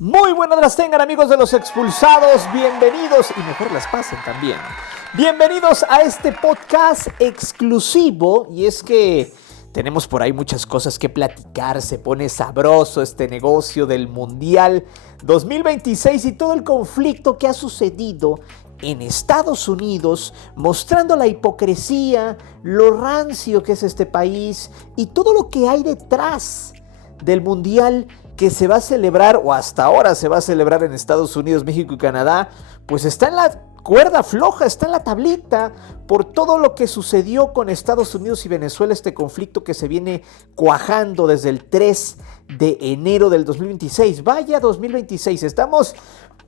Muy buenas las tengan, amigos de los expulsados, bienvenidos y mejor las pasen también. Bienvenidos a este podcast exclusivo y es que tenemos por ahí muchas cosas que platicar, se pone sabroso este negocio del Mundial 2026 y todo el conflicto que ha sucedido en Estados Unidos, mostrando la hipocresía, lo rancio que es este país y todo lo que hay detrás del Mundial que se va a celebrar, o hasta ahora se va a celebrar en Estados Unidos, México y Canadá, pues está en la cuerda floja, está en la tablita, por todo lo que sucedió con Estados Unidos y Venezuela, este conflicto que se viene cuajando desde el 3 de enero del 2026. Vaya 2026, estamos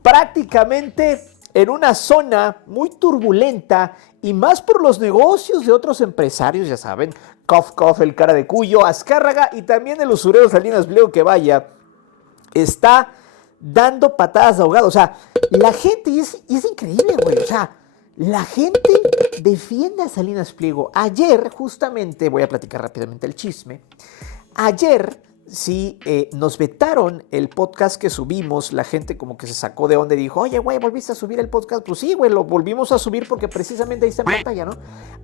prácticamente en una zona muy turbulenta y más por los negocios de otros empresarios, ya saben, Cof Cof, el cara de Cuyo, Azcárraga y también el usurero Salinas Pliego que vaya, está dando patadas de ahogado. O sea, la gente, y es increíble, güey, o sea, la gente defiende a Salinas Pliego. Ayer, justamente, voy a platicar rápidamente el chisme, ayer sí nos vetaron el podcast que subimos, la gente como que se sacó de onda y dijo, oye, güey, ¿volviste a subir el podcast? Pues sí, güey, lo volvimos a subir porque precisamente ahí está en pantalla, ¿no?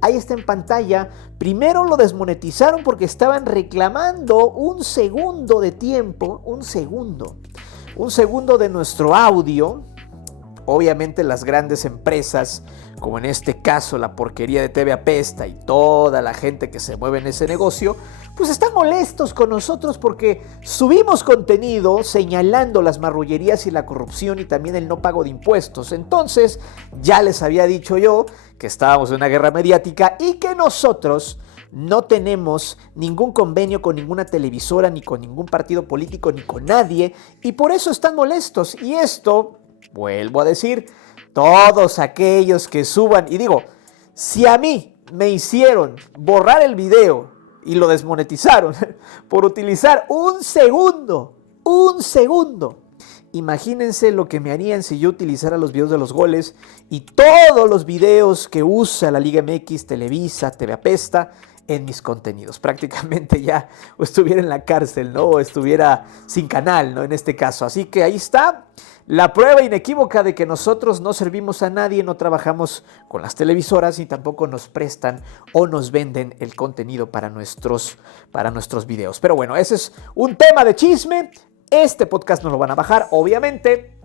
Ahí está en pantalla. Primero lo desmonetizaron porque estaban reclamando un segundo de tiempo, un segundo de nuestro audio. Obviamente las grandes empresas, como en este caso la porquería de TV Apesta y toda la gente que se mueve en ese negocio, pues están molestos con nosotros porque subimos contenido señalando las marrullerías y la corrupción y también el no pago de impuestos. Entonces, ya les había dicho yo que estábamos en una guerra mediática y que nosotros no tenemos ningún convenio con ninguna televisora, ni con ningún partido político, ni con nadie, y por eso están molestos. Y esto, vuelvo a decir, todos aquellos que suban, y digo, si a mí me hicieron borrar el video y lo desmonetizaron por utilizar un segundo, imagínense lo que me harían si yo utilizara los videos de los goles y todos los videos que usa la Liga MX, Televisa, TV Apesta en mis contenidos. Prácticamente ya estuviera en la cárcel, ¿no? O estuviera sin canal, ¿no? En este caso. Así que ahí está la prueba inequívoca de que nosotros no servimos a nadie, no trabajamos con las televisoras y tampoco nos prestan o nos venden el contenido para nuestros videos. Pero bueno, ese es un tema de chisme. Este podcast no lo van a bajar, obviamente.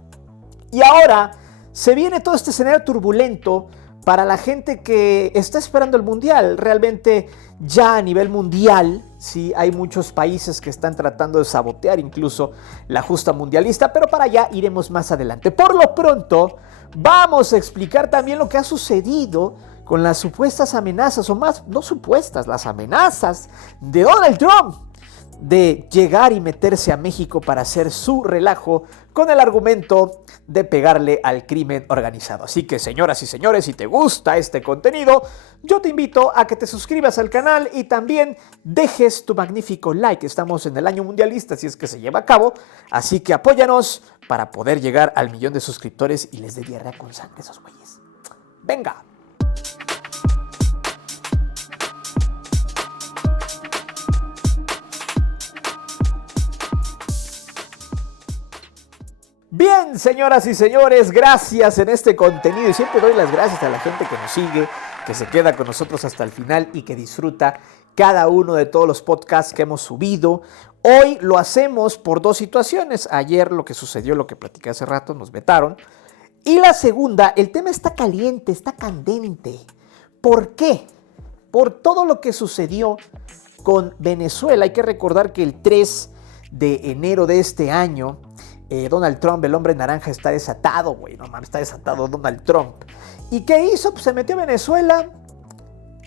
Y ahora se viene todo este escenario turbulento para la gente que está esperando el Mundial. Realmente ya a nivel mundial, sí, hay muchos países que están tratando de sabotear incluso la justa mundialista, pero para allá iremos más adelante. Por lo pronto, vamos a explicar también lo que ha sucedido con las supuestas amenazas, o más, no supuestas, las amenazas de Donald Trump de llegar y meterse a México para hacer su relajo con el argumento de pegarle al crimen organizado. Así que, señoras y señores, si te gusta este contenido, yo te invito a que te suscribas al canal y también dejes tu magnífico like. Estamos en el año mundialista, si es que se lleva a cabo, así que apóyanos para poder llegar al 1,000,000 de suscriptores y les dé diarrea con sangre a esos güeyes. ¡Venga! Bien, señoras y señores, gracias en este contenido y siempre doy las gracias a la gente que nos sigue, que se queda con nosotros hasta el final y que disfruta cada uno de todos los podcasts que hemos subido. Hoy lo hacemos por dos situaciones. Ayer lo que sucedió, lo que platiqué hace rato, nos vetaron. Y la segunda, el tema está caliente, está candente. ¿Por qué? Por todo lo que sucedió con Venezuela. Hay que recordar que el 3 de enero de este año, Donald Trump, el hombre naranja, está desatado, güey. No mames, está desatado Donald Trump. ¿Y qué hizo? Pues se metió a Venezuela,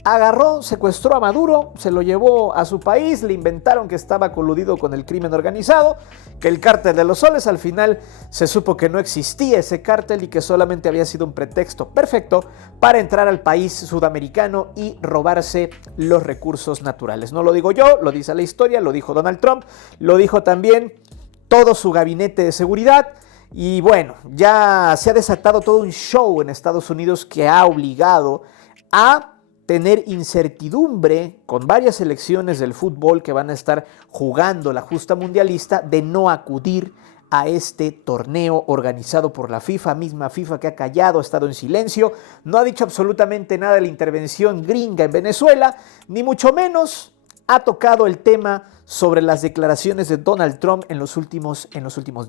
agarró, secuestró a Maduro, se lo llevó a su país, le inventaron que estaba coludido con el crimen organizado, que el cártel de los soles. Al final se supo que no existía ese cártel y que solamente había sido un pretexto perfecto para entrar al país sudamericano y robarse los recursos naturales. No lo digo yo, lo dice la historia, lo dijo Donald Trump, lo dijo también todo su gabinete de seguridad. Y bueno, ya se ha desatado todo un show en Estados Unidos que ha obligado a tener incertidumbre con varias selecciones del fútbol que van a estar jugando la justa mundialista de no acudir a este torneo organizado por la FIFA, misma FIFA que ha callado, ha estado en silencio, no ha dicho absolutamente nada de la intervención gringa en Venezuela, ni mucho menos ha tocado el tema sobre las declaraciones de Donald Trump en los últimos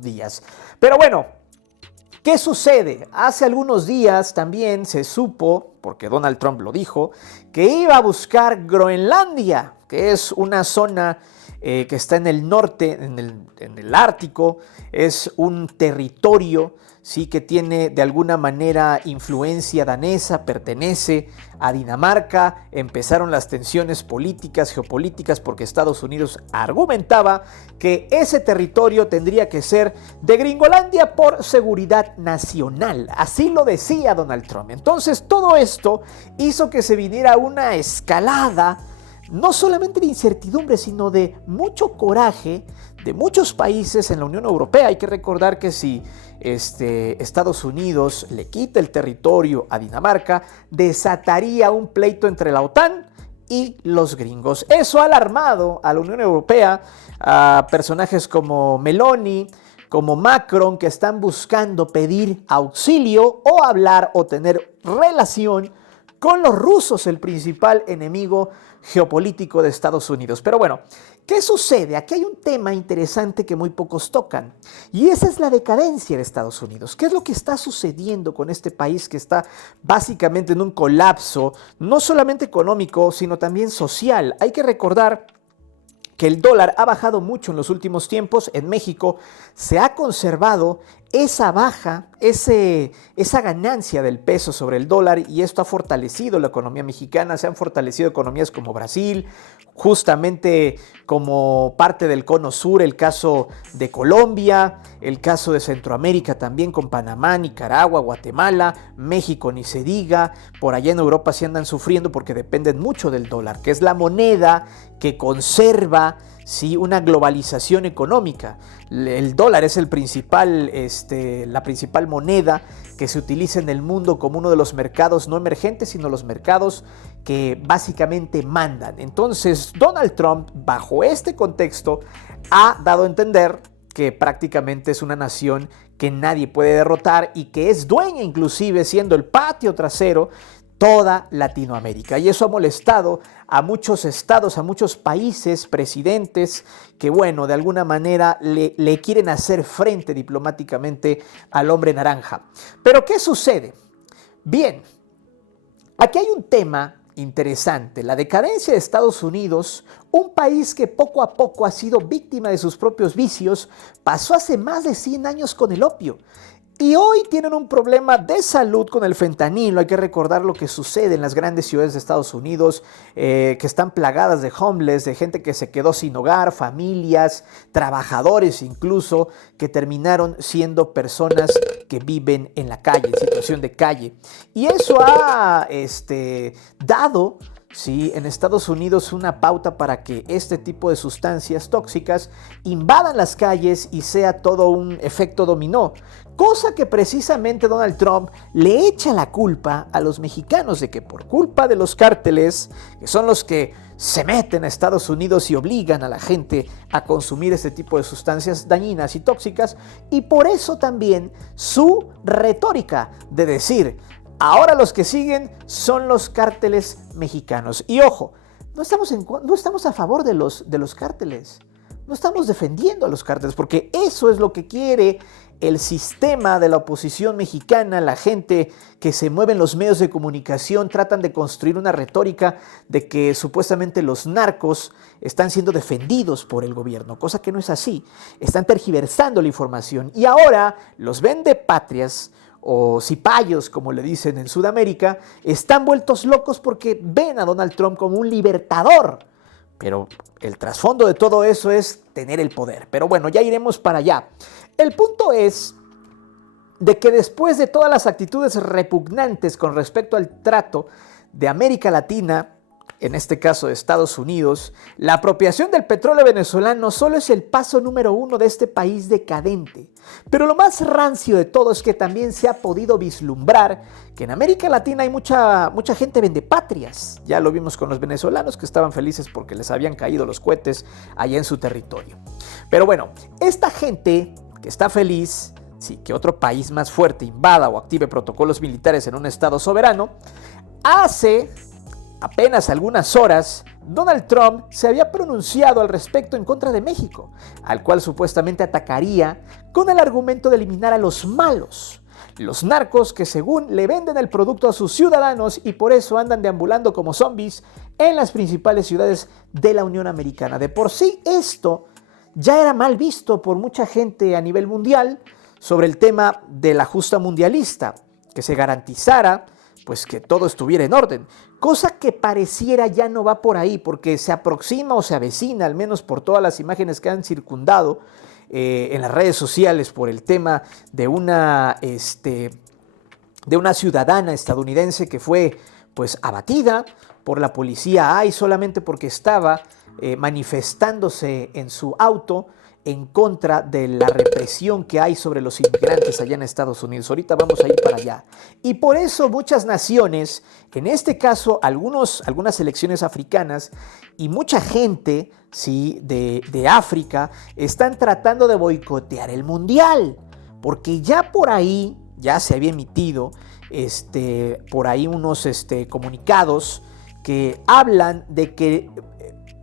días. Pero bueno, ¿qué sucede? Hace algunos días también se supo, porque Donald Trump lo dijo, que iba a buscar Groenlandia, que es una zona que está en el norte, en el Ártico, es un territorio, sí, que tiene de alguna manera influencia danesa, pertenece a Dinamarca. Empezaron las tensiones políticas, geopolíticas, porque Estados Unidos argumentaba que ese territorio tendría que ser de Gringolandia por seguridad nacional. Así lo decía Donald Trump. Entonces todo esto hizo que se viniera una escalada, no solamente de incertidumbre, sino de mucho coraje de muchos países en la Unión Europea. Hay que recordar que si Estados Unidos le quita el territorio a Dinamarca, desataría un pleito entre la OTAN y los gringos. Eso ha alarmado a la Unión Europea, a personajes como Meloni, como Macron, que están buscando pedir auxilio o hablar o tener relación con los rusos, el principal enemigo geopolítico de Estados Unidos. Pero bueno, ¿qué sucede? Aquí hay un tema interesante que muy pocos tocan, y esa es la decadencia de Estados Unidos. ¿Qué es lo que está sucediendo con este país que está básicamente en un colapso, no solamente económico, sino también social? Hay que recordar que el dólar ha bajado mucho en los últimos tiempos. En México se ha conservado esa baja, esa ganancia del peso sobre el dólar, y esto ha fortalecido la economía mexicana. Se han fortalecido economías como Brasil, justamente como parte del cono sur, el caso de Colombia, el caso de Centroamérica también con Panamá, Nicaragua, Guatemala, México ni se diga. Por allá en Europa sí andan sufriendo porque dependen mucho del dólar, que es la moneda que conserva, sí, una globalización económica. El dólar es la principal moneda que se utiliza en el mundo como uno de los mercados no emergentes, sino los mercados que básicamente mandan. Entonces, Donald Trump, bajo este contexto, ha dado a entender que prácticamente es una nación que nadie puede derrotar y que es dueña, inclusive siendo el patio trasero, toda Latinoamérica. Y eso ha molestado a muchos estados, a muchos países, presidentes que, bueno, de alguna manera le quieren hacer frente diplomáticamente al hombre naranja. Pero ¿qué sucede? Bien, aquí hay un tema interesante: la decadencia de Estados Unidos, un país que poco a poco ha sido víctima de sus propios vicios. Pasó hace más de 100 años con el opio. Y hoy tienen un problema de salud con el fentanilo. Hay que recordar lo que sucede en las grandes ciudades de Estados Unidos, que están plagadas de homeless, de gente que se quedó sin hogar, familias, trabajadores incluso, que terminaron siendo personas que viven en la calle, en situación de calle. Y eso ha dado, sí, en Estados Unidos una pauta para que este tipo de sustancias tóxicas invadan las calles y sea todo un efecto dominó. Cosa que precisamente Donald Trump le echa la culpa a los mexicanos, de que por culpa de los cárteles, que son los que se meten a Estados Unidos y obligan a la gente a consumir este tipo de sustancias dañinas y tóxicas, y por eso también su retórica de decir: ahora los que siguen son los cárteles mexicanos. Y ojo, no estamos a favor de los cárteles, no estamos defendiendo a los cárteles, porque eso es lo que quiere el sistema de la oposición mexicana. La gente que se mueve en los medios de comunicación tratan de construir una retórica de que supuestamente los narcos están siendo defendidos por el gobierno, cosa que no es así. Están tergiversando la información, y ahora los vendepatrias, o cipayos, como le dicen en Sudamérica, están vueltos locos porque ven a Donald Trump como un libertador. Pero el trasfondo de todo eso es tener el poder. Pero bueno, ya iremos para allá. El punto es de que después de todas las actitudes repugnantes con respecto al trato de América Latina, en este caso de Estados Unidos, la apropiación del petróleo venezolano solo es el paso número 1 de este país decadente. Pero lo más rancio de todo es que también se ha podido vislumbrar que en América Latina hay mucha gente vendepatrias. Ya lo vimos con los venezolanos, que estaban felices porque les habían caído los cohetes allá en su territorio. Pero bueno, esta gente que está feliz, sí, que otro país más fuerte invada o active protocolos militares en un estado soberano. Hace apenas algunas horas, Donald Trump se había pronunciado al respecto en contra de México, al cual supuestamente atacaría con el argumento de eliminar a los malos, los narcos que según le venden el producto a sus ciudadanos y por eso andan deambulando como zombies en las principales ciudades de la Unión Americana. De por sí esto ya era mal visto por mucha gente a nivel mundial sobre el tema de la justa mundialista, que se garantizara pues que todo estuviera en orden, cosa que pareciera ya no va por ahí, porque se aproxima o se avecina, al menos por todas las imágenes que han circundado en las redes sociales por el tema de una ciudadana estadounidense que fue pues abatida por la policía ICE solamente porque estaba manifestándose en su auto en contra de la represión que hay sobre los inmigrantes allá en Estados Unidos. Ahorita vamos a ir para allá. Y por eso muchas naciones, en este caso algunas selecciones africanas y mucha gente, ¿sí?, de África, están tratando de boicotear el mundial. Porque ya por ahí, ya se había emitido por ahí unos comunicados que hablan de que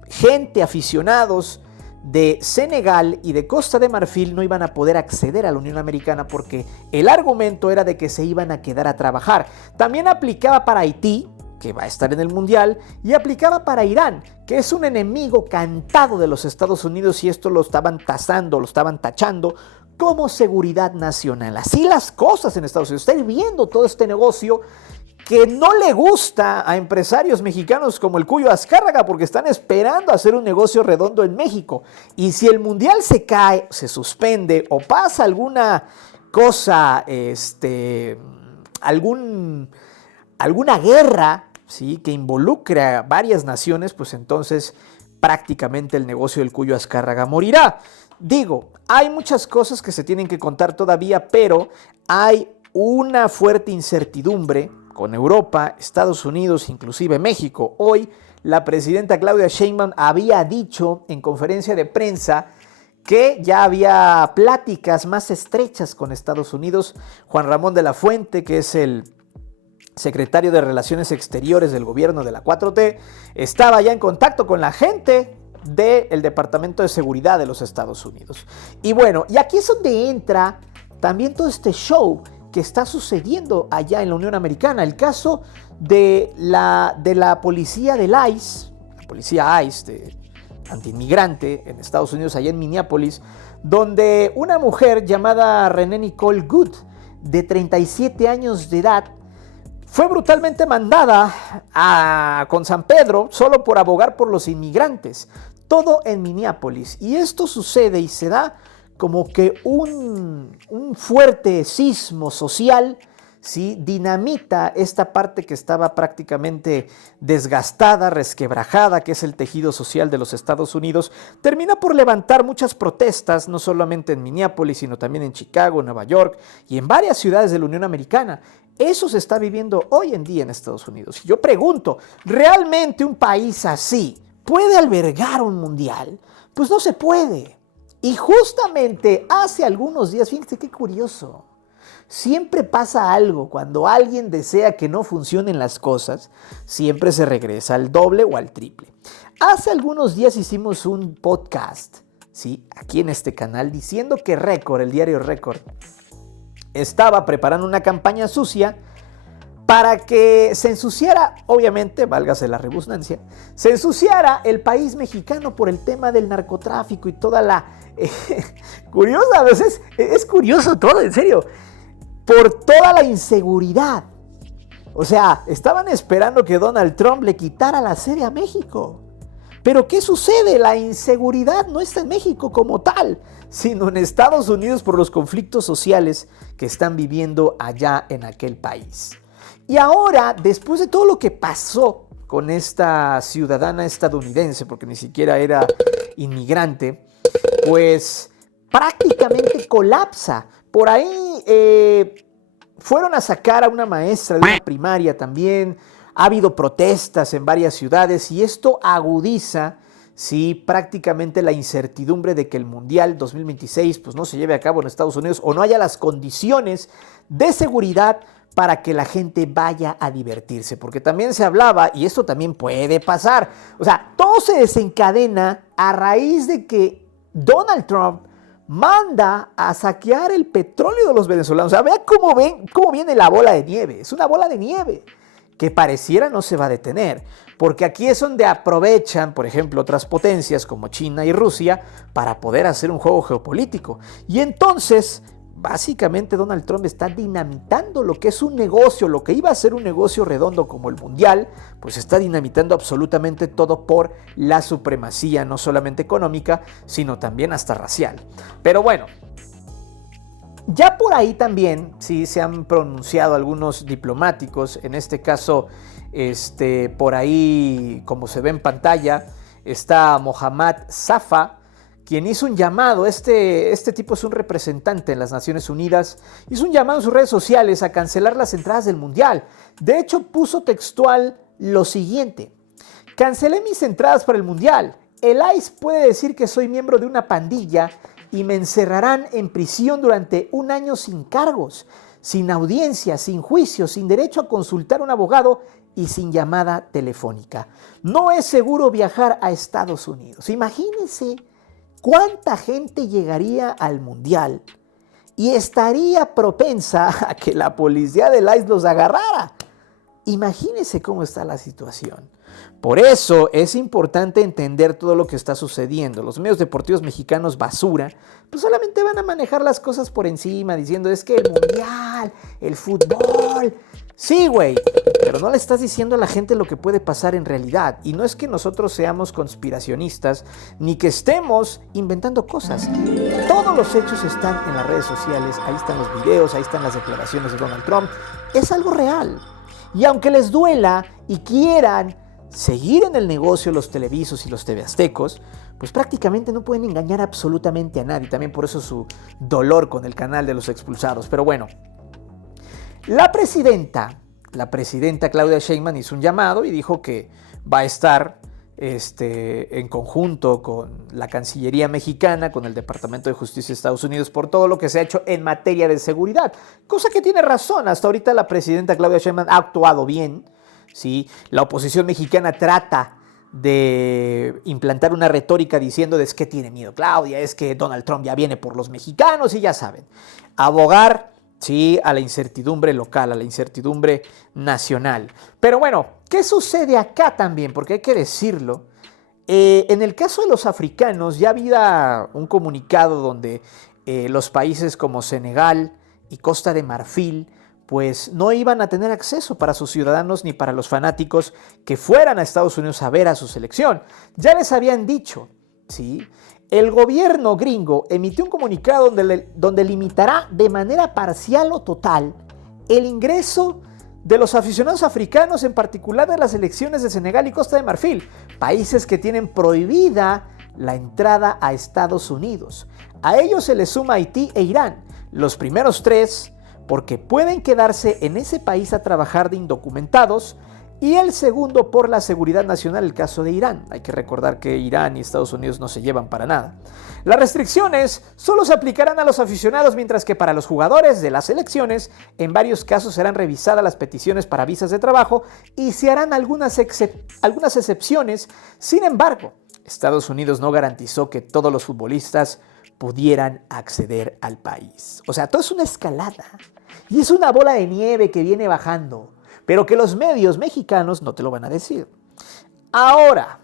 gente, aficionados de Senegal y de Costa de Marfil no iban a poder acceder a la Unión Americana porque el argumento era de que se iban a quedar a trabajar. También aplicaba para Haití, que va a estar en el Mundial, y aplicaba para Irán, que es un enemigo cantado de los Estados Unidos y esto lo estaban tachando como seguridad nacional. Así las cosas en Estados Unidos. Está viendo todo este negocio que no le gusta a empresarios mexicanos como el Cuyo Azcárraga porque están esperando hacer un negocio redondo en México. Y si el mundial se cae, se suspende o pasa alguna cosa, alguna guerra, ¿sí?, que involucre a varias naciones, pues entonces prácticamente el negocio del Cuyo Azcárraga morirá. Digo, hay muchas cosas que se tienen que contar todavía, pero hay una fuerte incertidumbre con Europa, Estados Unidos, inclusive México. Hoy la presidenta Claudia Sheinbaum había dicho en conferencia de prensa que ya había pláticas más estrechas con Estados Unidos. Juan Ramón de la Fuente, que es el secretario de Relaciones Exteriores del gobierno de la 4T, estaba ya en contacto con la gente del Departamento de Seguridad de los Estados Unidos. Y bueno, y aquí es donde entra también todo este show que está sucediendo allá en la Unión Americana. El caso de la policía del ICE, la policía ICE antiinmigrante en Estados Unidos, allá en Minneapolis, donde una mujer llamada Renee Nicole Good, de 37 años de edad, fue brutalmente mandada con San Pedro solo por abogar por los inmigrantes. Todo en Minneapolis. Y esto sucede y se da como que un fuerte sismo social, ¿sí?, dinamita esta parte que estaba prácticamente desgastada, resquebrajada, que es el tejido social de los Estados Unidos, termina por levantar muchas protestas, no solamente en Minneapolis, sino también en Chicago, Nueva York y en varias ciudades de la Unión Americana. Eso se está viviendo hoy en día en Estados Unidos. Y yo pregunto, ¿realmente un país así puede albergar un mundial? Pues no se puede. Y justamente hace algunos días, fíjense qué curioso, siempre pasa algo cuando alguien desea que no funcionen las cosas, siempre se regresa al doble o al triple. Hace algunos días hicimos un podcast, ¿sí?, aquí en este canal, diciendo que Record, el diario Record, estaba preparando una campaña sucia para que se ensuciara, obviamente, válgase la redundancia, se ensuciara el país mexicano por el tema del narcotráfico y toda la... curiosa, a veces es curioso todo, en serio, por toda la inseguridad. O sea, estaban esperando que Donald Trump le quitara la sede a México. Pero ¿qué sucede? La inseguridad no está en México como tal, sino en Estados Unidos por los conflictos sociales que están viviendo allá en aquel país. Y ahora, después de todo lo que pasó con esta ciudadana estadounidense, porque ni siquiera era inmigrante, pues prácticamente colapsa. Por ahí fueron a sacar a una maestra de una primaria también. Ha habido protestas en varias ciudades y esto agudiza, sí, prácticamente la incertidumbre de que el Mundial 2026 pues, no se lleve a cabo en Estados Unidos o no haya las condiciones de seguridad para que la gente vaya a divertirse, porque también se hablaba, y esto también puede pasar, o sea, todo se desencadena a raíz de que Donald Trump manda a saquear el petróleo de los venezolanos. O sea, vea cómo viene la bola de nieve, es una bola de nieve que pareciera no se va a detener, porque aquí es donde aprovechan, por ejemplo, otras potencias como China y Rusia para poder hacer un juego geopolítico. Y entonces, básicamente Donald Trump está dinamitando lo que es un negocio, lo que iba a ser un negocio redondo como el Mundial, pues está dinamitando absolutamente todo por la supremacía, no solamente económica, sino también hasta racial. Pero bueno, ya por ahí también sí se han pronunciado algunos diplomáticos, en este caso, por ahí, como se ve en pantalla, está Mohammad Safa, quien hizo un llamado. Este tipo es un representante en las Naciones Unidas, hizo un llamado en sus redes sociales a cancelar las entradas del Mundial. De hecho, puso textual lo siguiente: cancelé mis entradas para el Mundial. El ICE puede decir que soy miembro de una pandilla y me encerrarán en prisión durante 1 año sin cargos, sin audiencia, sin juicio, sin derecho a consultar a un abogado y sin llamada telefónica. No es seguro viajar a Estados Unidos. Imagínense cuánta gente llegaría al Mundial y estaría propensa a que la policía del ICE los agarrara. Imagínense cómo está la situación. Por eso es importante entender todo lo que está sucediendo. Los medios deportivos mexicanos basura, pues solamente van a manejar las cosas por encima, diciendo es que el Mundial, el fútbol. Sí, güey, pero no le estás diciendo a la gente lo que puede pasar en realidad. Y no es que nosotros seamos conspiracionistas, ni que estemos inventando cosas. Todos los hechos están en las redes sociales, ahí están los videos, ahí están las declaraciones de Donald Trump. Es algo real. Y aunque les duela y quieran seguir en el negocio los televisos y los TV aztecos, pues prácticamente no pueden engañar absolutamente a nadie. También por eso su dolor con el canal de los expulsados. Pero bueno, la presidenta Claudia Sheinbaum hizo un llamado y dijo que va a estar en conjunto con la Cancillería mexicana, con el Departamento de Justicia de Estados Unidos, por todo lo que se ha hecho en materia de seguridad. Cosa que tiene razón. Hasta ahorita la presidenta Claudia Sheinbaum ha actuado bien. ¿Sí? La oposición mexicana trata de implantar una retórica diciendo es que tiene miedo Claudia, es que Donald Trump ya viene por los mexicanos y ya saben. Abogar, sí, a la incertidumbre local, a la incertidumbre nacional. Pero bueno, ¿qué sucede acá también? Porque hay que decirlo. En el caso de los africanos ya había un comunicado donde los países como Senegal y Costa de Marfil pues no iban a tener acceso para sus ciudadanos ni para los fanáticos que fueran a Estados Unidos a ver a su selección. Ya les habían dicho, ¿sí? El gobierno gringo emitió un comunicado donde limitará de manera parcial o total el ingreso de los aficionados africanos, en particular de las selecciones de Senegal y Costa de Marfil, países que tienen prohibida la entrada a Estados Unidos. A ellos se les suma Haití e Irán, los primeros 3 porque pueden quedarse en ese país a trabajar de indocumentados, y el segundo por la seguridad nacional, el caso de Irán. Hay que recordar que Irán y Estados Unidos no se llevan para nada. Las restricciones solo se aplicarán a los aficionados, mientras que para los jugadores de las selecciones, en varios casos serán revisadas las peticiones para visas de trabajo y se harán algunas excepciones. Sin embargo, Estados Unidos no garantizó que todos los futbolistas pudieran acceder al país. O sea, todo es una escalada y es una bola de nieve que viene bajando, pero que los medios mexicanos no te lo van a decir. Ahora,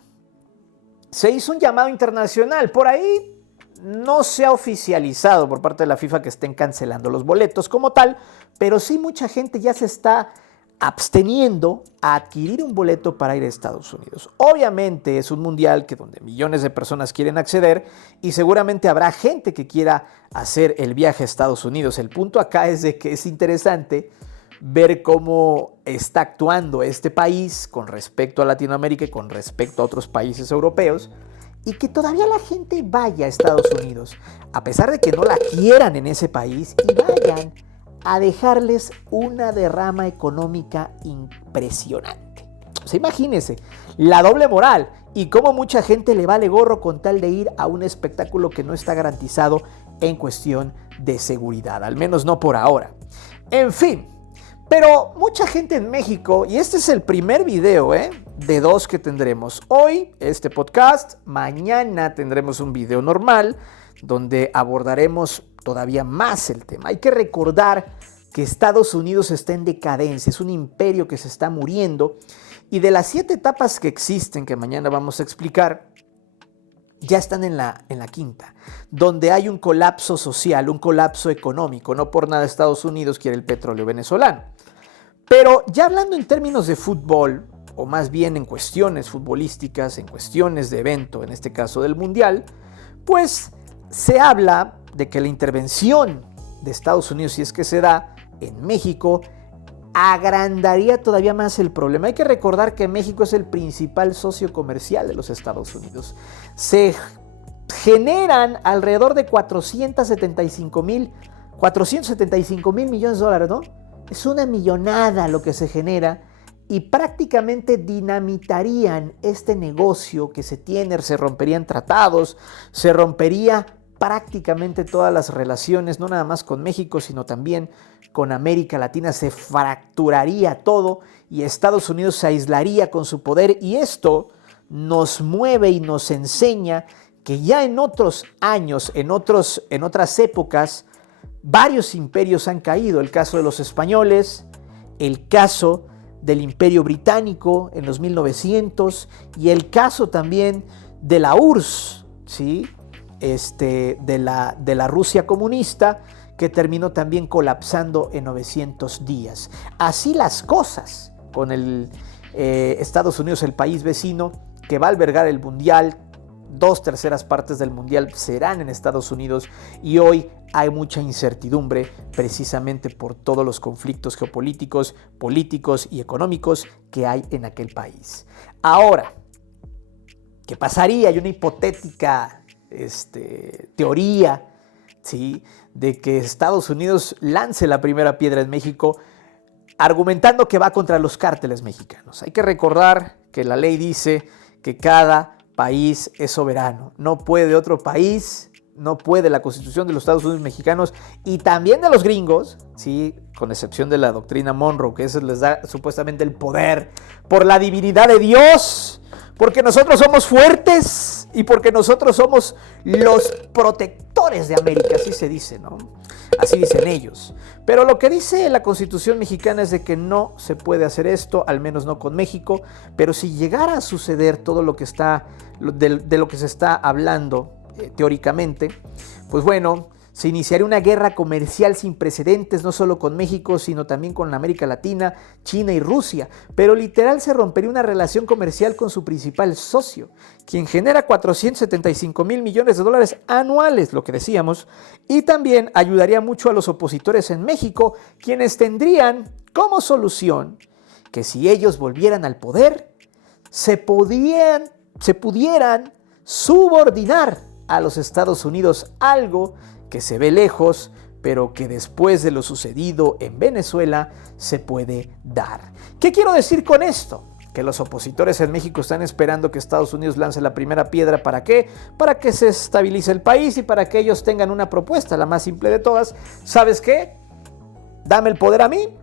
se hizo un llamado internacional. Por ahí no se ha oficializado por parte de la FIFA que estén cancelando los boletos como tal, pero sí mucha gente ya se está absteniendo a adquirir un boleto para ir a Estados Unidos. Obviamente es un mundial donde millones de personas quieren acceder y seguramente habrá gente que quiera hacer el viaje a Estados Unidos. El punto acá es de que es interesante ver cómo está actuando este país con respecto a Latinoamérica y con respecto a otros países europeos, y que todavía la gente vaya a Estados Unidos, a pesar de que no la quieran en ese país, y vayan a dejarles una derrama económica impresionante. O sea, imagínense, la doble moral y cómo mucha gente le vale gorro con tal de ir a un espectáculo que no está garantizado en cuestión de seguridad, al menos no por ahora. En fin, pero mucha gente en México, y este es el primer video de 2 que tendremos. Hoy este podcast, mañana tendremos un video normal donde abordaremos todavía más el tema. Hay que recordar que Estados Unidos está en decadencia, es un imperio que se está muriendo. Y de las 7 etapas que existen, que mañana vamos a explicar, ya están en la quinta, donde hay un colapso social, un colapso económico. No por nada Estados Unidos quiere el petróleo venezolano. Pero ya hablando en términos de fútbol, o más bien en cuestiones futbolísticas, en cuestiones de evento, en este caso del Mundial, pues se habla de que la intervención de Estados Unidos, si es que se da en México, agrandaría todavía más el problema. Hay que recordar que México es el principal socio comercial de los Estados Unidos. Se generan alrededor de 475 mil millones de dólares, ¿no? Es una millonada lo que se genera y prácticamente dinamitarían este negocio que se tiene, se romperían tratados, se rompería prácticamente todas las relaciones, no nada más con México, sino también con América Latina. Se fracturaría todo y Estados Unidos se aislaría con su poder, y esto nos mueve y nos enseña que ya en otros años, en otras épocas, varios imperios han caído. El caso de los españoles, el caso del Imperio Británico en los 1900 y el caso también de la URSS, ¿sí? De la Rusia comunista, que terminó también colapsando en 900 días. Así las cosas con el Estados Unidos, el país vecino que va a albergar el Mundial. 2/3 partes del Mundial serán en Estados Unidos y hoy hay mucha incertidumbre precisamente por todos los conflictos geopolíticos, políticos y económicos que hay en aquel país. Ahora, ¿qué pasaría? Hay una hipotética teoría, ¿sí?, de que Estados Unidos lance la primera piedra en México, argumentando que va contra los cárteles mexicanos. Hay que recordar que la ley dice que cada país es soberano. No puede otro país, no puede la Constitución de los Estados Unidos mexicanos y también de los gringos, ¿sí?, con excepción de la doctrina Monroe, que eso les da supuestamente el poder por la divinidad de Dios, porque nosotros somos fuertes y porque nosotros somos los protectores de América, así se dice, ¿no? Así dicen ellos. Pero lo que dice la Constitución mexicana es de que no se puede hacer esto, al menos no con México. Pero si llegara a suceder todo lo que de lo que se está hablando teóricamente, pues bueno, se iniciaría una guerra comercial sin precedentes, no solo con México, sino también con América Latina, China y Rusia. Pero literal se rompería una relación comercial con su principal socio, quien genera 475 mil millones de dólares anuales, lo que decíamos, y también ayudaría mucho a los opositores en México, quienes tendrían como solución que si ellos volvieran al poder, se pudieran subordinar a los Estados Unidos, algo que se ve lejos, pero que después de lo sucedido en Venezuela se puede dar. ¿Qué quiero decir con esto? Que los opositores en México están esperando que Estados Unidos lance la primera piedra. ¿Para qué? Para que se estabilice el país y para que ellos tengan una propuesta, la más simple de todas. ¿Sabes qué? Dame el poder a mí,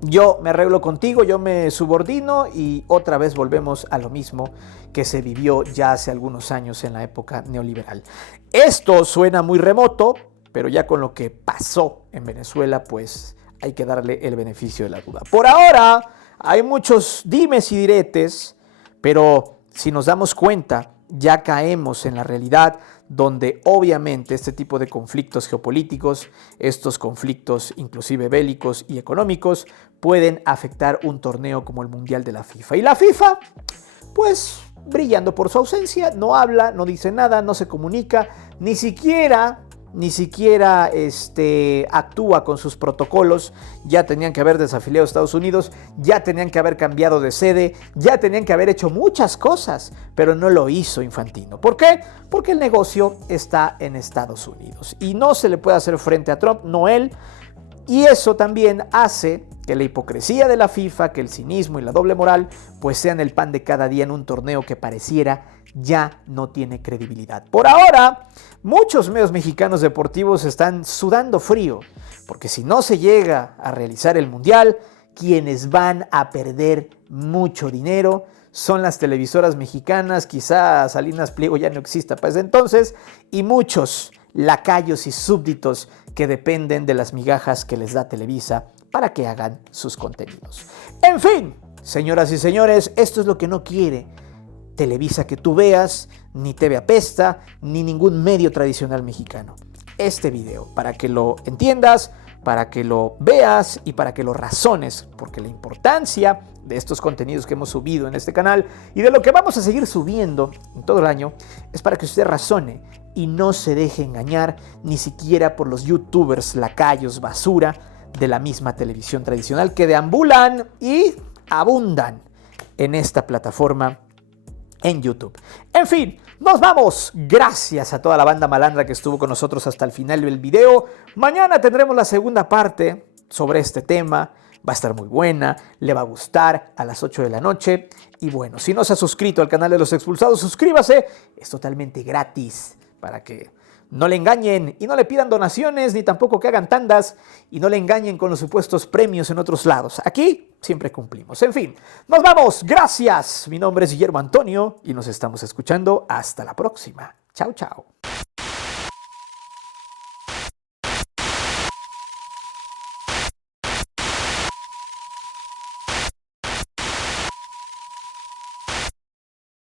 yo me arreglo contigo, yo me subordino y otra vez volvemos a lo mismo que se vivió ya hace algunos años en la época neoliberal. Esto suena muy remoto, pero ya con lo que pasó en Venezuela, pues hay que darle el beneficio de la duda. Por ahora hay muchos dimes y diretes, pero si nos damos cuenta, ya caemos en la realidad donde obviamente este tipo de conflictos geopolíticos, estos conflictos inclusive bélicos y económicos, pueden afectar un torneo como el Mundial de la FIFA. Y la FIFA, pues brillando por su ausencia, no habla, no dice nada, no se comunica, ni siquiera actúa con sus protocolos. Ya tenían que haber desafiliado a Estados Unidos, ya tenían que haber cambiado de sede, ya tenían que haber hecho muchas cosas, pero no lo hizo Infantino. ¿Por qué? Porque el negocio está en Estados Unidos y no se le puede hacer frente a Trump, no él, y eso también hace que la hipocresía de la FIFA, que el cinismo y la doble moral, pues sean el pan de cada día en un torneo que pareciera ya no tiene credibilidad. Por ahora, muchos medios mexicanos deportivos están sudando frío, porque si no se llega a realizar el Mundial, quienes van a perder mucho dinero son las televisoras mexicanas, quizá Salinas Pliego ya no exista para ese entonces, y muchos lacayos y súbditos que dependen de las migajas que les da Televisa para que hagan sus contenidos. En fin, señoras y señores, esto es lo que no quiere Televisa que tú veas, ni TV Apesta, ni ningún medio tradicional mexicano. Este video, para que lo entiendas, para que lo veas y para que lo razones, porque la importancia de estos contenidos que hemos subido en este canal y de lo que vamos a seguir subiendo en todo el año, es para que usted razone y no se deje engañar ni siquiera por los youtubers lacayos basura de la misma televisión tradicional que deambulan y abundan en esta plataforma en YouTube. En fin, nos vamos. Gracias a toda la banda malandra que estuvo con nosotros hasta el final del video. Mañana tendremos la segunda parte sobre este tema. Va a estar muy buena, le va a gustar, a las 8 de la noche. Y bueno, si no se ha suscrito al canal de Los Expulsados, suscríbase. Es totalmente gratis para que no le engañen y no le pidan donaciones, ni tampoco que hagan tandas y no le engañen con los supuestos premios en otros lados. Aquí siempre cumplimos. En fin, nos vamos. Gracias. Mi nombre es Guillermo Antonio y nos estamos escuchando hasta la próxima. Chao, chao.